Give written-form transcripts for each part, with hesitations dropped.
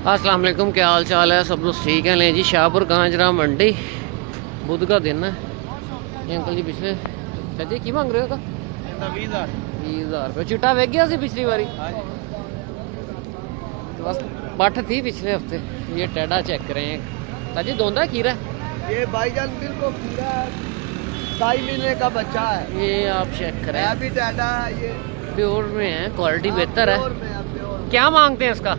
अस्सलाम वालेकुम, क्या हाल चाल है? सब लोग ठीक है? लें जी, शाहपुर कांजरा मंडी, बुध का दिन है। ये अंकल जी पिछले चाची की मांग रहे हो? 20,000 रुपये चिट्टा वेग गया सी पिछली बारी। तो बस पठ थी पिछले हफ्ते। ये टेढ़ा चेक करें चाची, दोंदा खीरा ये भाईजान बिल्कुल खीरा 2.5 महीने का बच्चा है। ये आप चेक करें, अभी डाटा ये प्योर में है, क्वालिटी बेहतर है। प्योर क्या मांगते हैं इसका?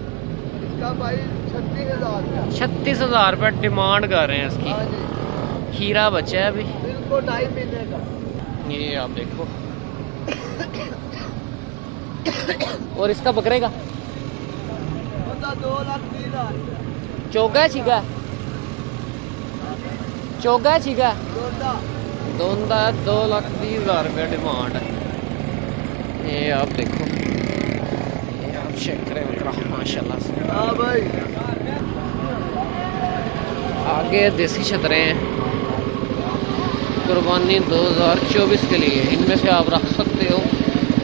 इसका भाई 36,000 36,000 रुपये डिमांड कर रहे हैं इसकी। हाँ जी, खीरा बच्चा है अभी। बिल्कुल 2.5 महीने का। ये आप देखो। और इसका बकरे का 2,20,000 चौगा छिगा, चौगा छिगा दोंदा 2,20,000 रुपये डिमांड है। ये आप देखो, ये आप चेक करें माशाल्लाह से। हाँ भाई, आगे देसी छतरे हैं कुर्बानी 2024 के लिए। इनमें से आप रख सकते हो,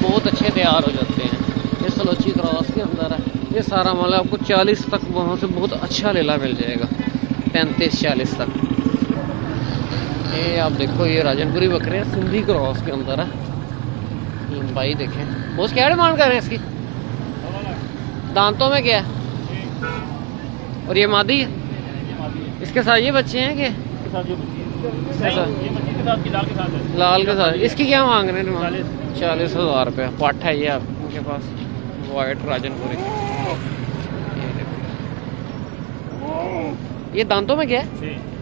बहुत अच्छे तैयार हो जाते हैं। ये सलोची क्रॉस के अंदर है। ये सारा माल आपको 40 तक वहाँ से बहुत अच्छा लेला मिल जाएगा, 35-40 तक। ये आप देखो, ये राजनपुरी बकरे हैं, सिंधी क्रॉस के अंदर है। भाई देखें, बहुत क्या डिमांड कर रहे हैं इसकी? दांतों में क्या है? और ये मादी है? इसके साथ ये बच्चे हैं कि लाल के साथ? इसकी क्या मांग रहे हैं? 40,000 रुपये पट है ये आपके पास, वाइट राजनपुरी। ये दांतों में क्या है?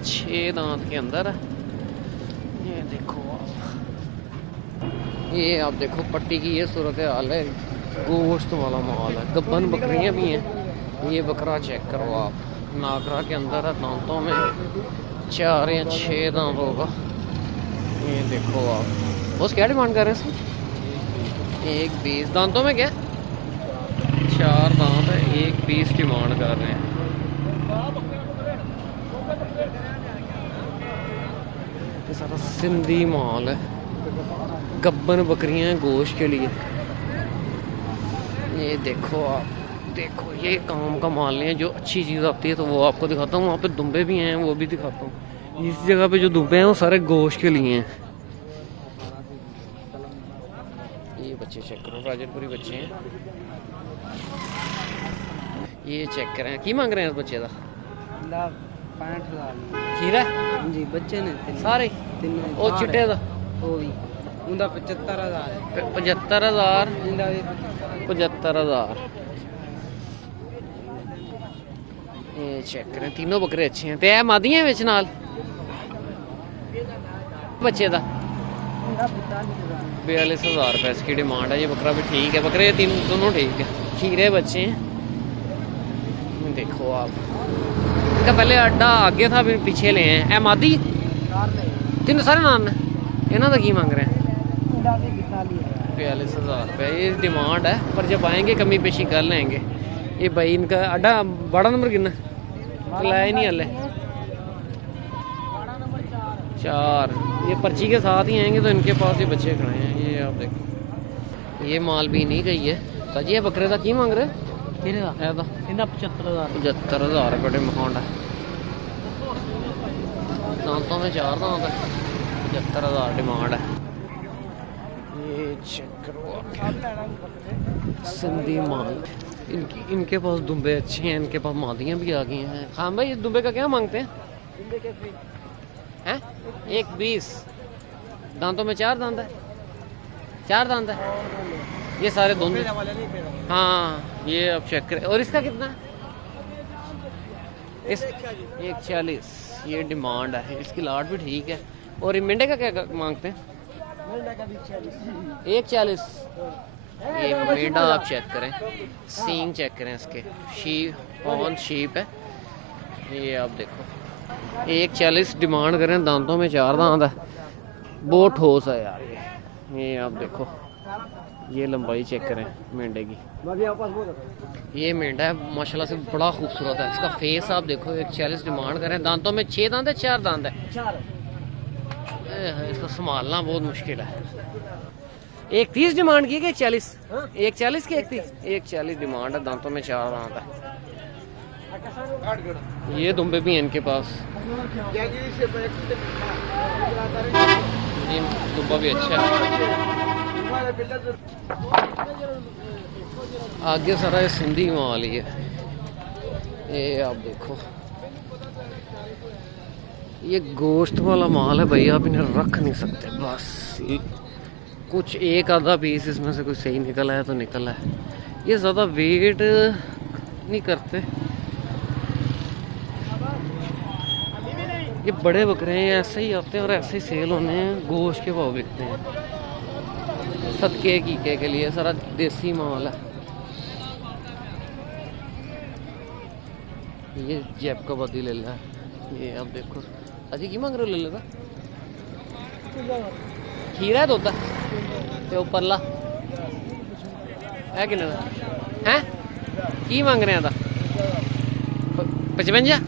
6 दांत के अंदर है। ये देखो ये आप देखो, पट्टी की ये सूरत हाल है। गोश्त वाला माल है, गब्बन बकरियां भी हैं। ये बकरा चेक करो आप, नागरा के अंदर है, दांतों में 4 या 6 दांत होगा। ये देखो आप, बस क्या डिमांड कर रहे हैं इसकी? 1,20 दांतों में क्या? 4 दांत है, 1,20 डिमांड कर रहे हैं। ये सारा सिंधी माल है, गब्बन बकरियां हैं गोश्त के लिए। ये देखो आप, देखो ये काम का माल नहीं है। जो अच्छी चीज़ आती है तो वो आपको दिखाता हूँ। वहाँ पे दुम्बे भी हैं, वो भी दिखाता हूँ। इस जगह पे जो दुम्बे हैं वो सारे गोश्त के लिए हैं। ये बच्चे चेक करो, राजनपुरी बच्चे हैं। ये चेक करें, की मांग रहे हैं इस बच्चे का? 65,000 खीरा जी, बच्चे ने सारे और चिट्टे का वो भी उनका 75,000 है। 75,000 इनका भी 75,000। ये चेक करें, तीनों बकरे अच्छे हैं। ते मादियां विच नाल बच्चे का 42,000 रुपये इसकी डिमांड है। ये बकरा भी ठीक है, बकरे तीन दोनों ठीक है। खीरे बच्चे हैं, देखो आप। इसका पहले अड्डा आगे था, फिर पीछे ले हैं। ए मादी तीनों सारे नाम ने। इन्हों का की मांग रहे हैं? 42,000 रुपये ये डिमांड है, पर जब आएंगे कमी पेशी कर लेंगे। ये भाई इनका अड्डा बड़ा नंबर कितना लाया नहीं हले? 4। ये पर्ची के साथ ही आएंगे तो इनके पास ही बच्चे खड़े हैं। ये आप देखो, ये माल भी नहीं गई है। सजी है बकरे का की मांग रहे हैं? 75,000 रुपये डिमांड है। दांतों में 4 दांत है, 75,000 डिमांड है। ये चेक करो, सिंधी माल। इनके पास दुम्बे अच्छे हैं, इनके पास मादियाँ भी आ गई हैं। हाँ भाई, इस दुम्बे का क्या मांगते हैं? 1,20। दांतों में 4 दांत है, 4 दांत है। ये सारे दोनों, हाँ ये आप चेक करें। और इसका कितना? इस 1,40 ये डिमांड है। इसकी लाट भी ठीक है। और मेंढे का क्या मांगते हैं? 1,40। ये मेंढा आप चेक करें, सींग चेक करें इसके, शीप ऑन शीप है। ये आप देखो, 1,40 डिमांड करें। दांतों में 4 दांत है, बहुत ठोस है यार ये आप देखो। ये लंबाई चेक करें मेंढे की। ये मेंढा है माशाल्लाह से बड़ा खूबसूरत है। इसका फेस आप देखो, 1,40 डिमांड करें। दांतों में 6 दांत है, 4 दांत है। इसको संभालना बहुत मुश्किल है। 1,30 डिमांड की, 1,40? 1,40 की 1,30? 1,40 डिमांड है, दांतों में 4 दांत है। ये दुम्बे भी हैं इनके पास। ये दुम्बा भी अच्छा है। आगे सारा ये सिंधी माल ही है। ये आप देखो, ये गोश्त वाला माल है भाई, आप इन्हें रख नहीं सकते। बस कुछ एक आधा पीस इसमें से कुछ सही निकला है तो निकला है। ये ज़्यादा वेट नहीं करते। ये बड़े बकरे हैं, ऐसे ही आते हैं और ऐसे ही सेल होने हैं, गोश्त के भाव बिकते हैं। सदके कीके के लिए सारा देसी माल है। ये जैब का बदी ले ला। ये आप देखो अजी की मांग रहे हो, ले लेगा खीरा है तोता ते उपरला है कि है की मांग रहे हैं 55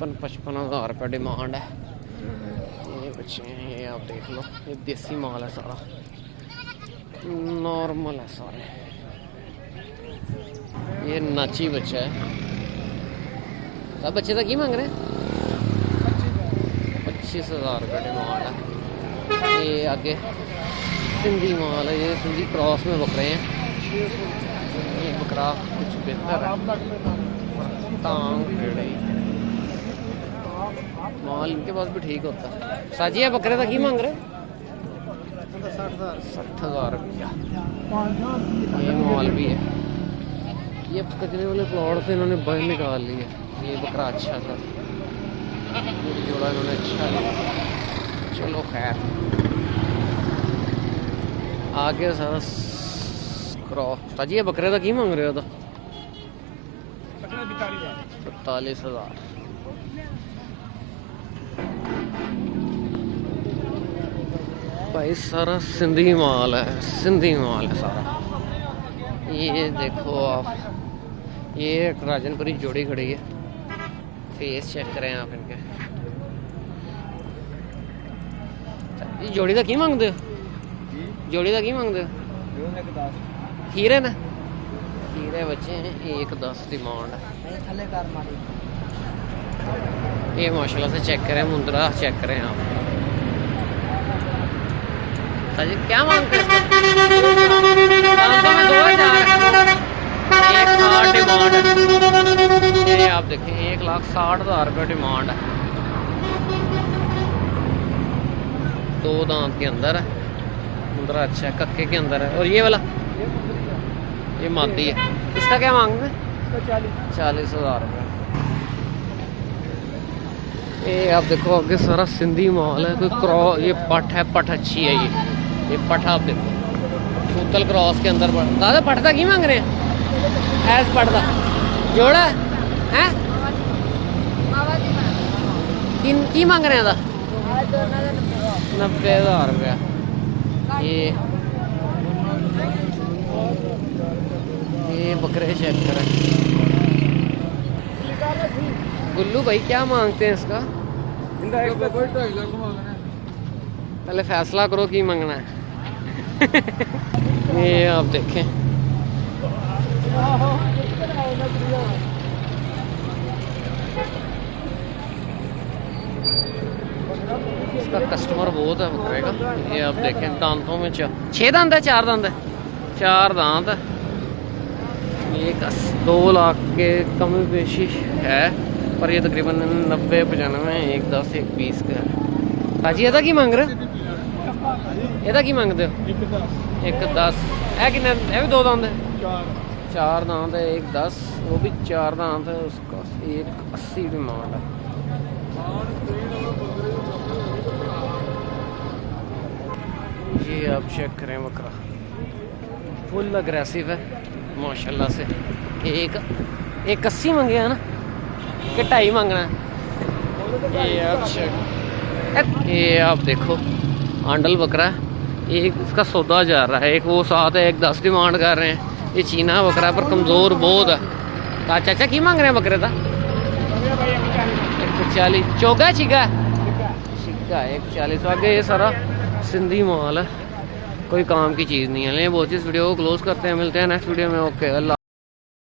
55 हज़ार रुपये डिमांड है। ये बच्चे हैं, ये आप देख लो, ये देसी माल है सारा, नॉर्मल है सारे। ये नाची बच्चा है। सब बच्चे का की मांग रहे हैं 25 हज़ार रुपये डिमांड है। ये आगे सिंधी माल है, ये सिंधी क्रॉस में बकरे हैं। ये बकरा कुछ बेहतर है, टांग पेड़े माल इनके पास भी ठीक होता है। साजी है बकरे का की मांग रहे 60,000 रुपया। ये माल भी है। ये कचरे वाले प्लॉट से इन्होंने बह निकाल ली है। ये बकरा अच्छा था, ये जोड़ा इन्होंने अच्छा लिया। चलो खैर, आगे सारा क्रॉस। ताजी ये बकरे का की मांग रहे हो तो 45,000। भाई सारा सिंधी माल है, सिंधी माल है सारा। ये देखो आप, ये राजनपुरी जोड़ी खड़ी है। फेस चेक करें आप इनके। ये जोड़ी का की मांगते हो? जोड़ी का की मांगते हो? खीरे ना, खीरे बच्चे हैं। 1.10 डिमांड है। ये माशाल्लाह से चेक करें, मुंदरा चेक करें आप। जी क्या मांगते हैं? 1,60,000 डिमांड है। ये आप देखें 1,60,000 रुपये डिमांड है। 2 दांत के अंदर है, मुंदरा अच्छा है, कक्के के अंदर है। और ये वाला ये मादी है, इसका क्या मांगते हैं? 40,000 रुपये। ये आप देखो आगे सारा सिंधी माल है। कोई क्रॉस, ये पट है, पट अच्छी है। ये पट आप देखो, सूतल क्रॉस के अंदर पट। दादा पटदा की मांग रहे हैं? ऐस पटदा जोड़ा है की मांग रहे हैं? 90,000 रुपया। ये बकरे चेक करें। गुल्लू भाई क्या मांगते हैं इसका? पहले फैसला करो की मांगना है। ये आप देखें, इसका कस्टमर बहुत है बकरे का। ये आप देखें दांतों में 6 दांत है, 4 दांत है, 4 दांत है। ये 2 लाख के कम बेशी है, पर ये तकरीबन 90-95, 1.10, 1.20 का है। ताजी एदा की मांग रहे? एदा की मांगते हो? 1.10 है कि भी 2 दांत है? 4 दांत है, 1.10, वो भी 4 दांत है। उसका 1.80 डिमांड है। ये आप चेक करें, बकरा फुल अग्रेसिव है माशाल्लाह से। 1.80 मांगे है ना कि 2.5 मांगना है? ये आप चेक, ये आप देखो आंडल बकरा है। एक इसका सौदा जा रहा है, एक वो साथ है, 1.10 डिमांड कर रहे हैं। ये चीना बकरा पर कमज़ोर बहुत है। चाचा की मांग रहे हैं बकरे का? 140। चौगा छिका छिका 140। आगे ये सारा सिंधी माल है, कोई काम की चीज़ नहीं है। लेकिन बहुत इस वीडियो को क्लोज करते हैं, मिलते हैं नेक्स्ट वीडियो में। ओके, अल्लाह।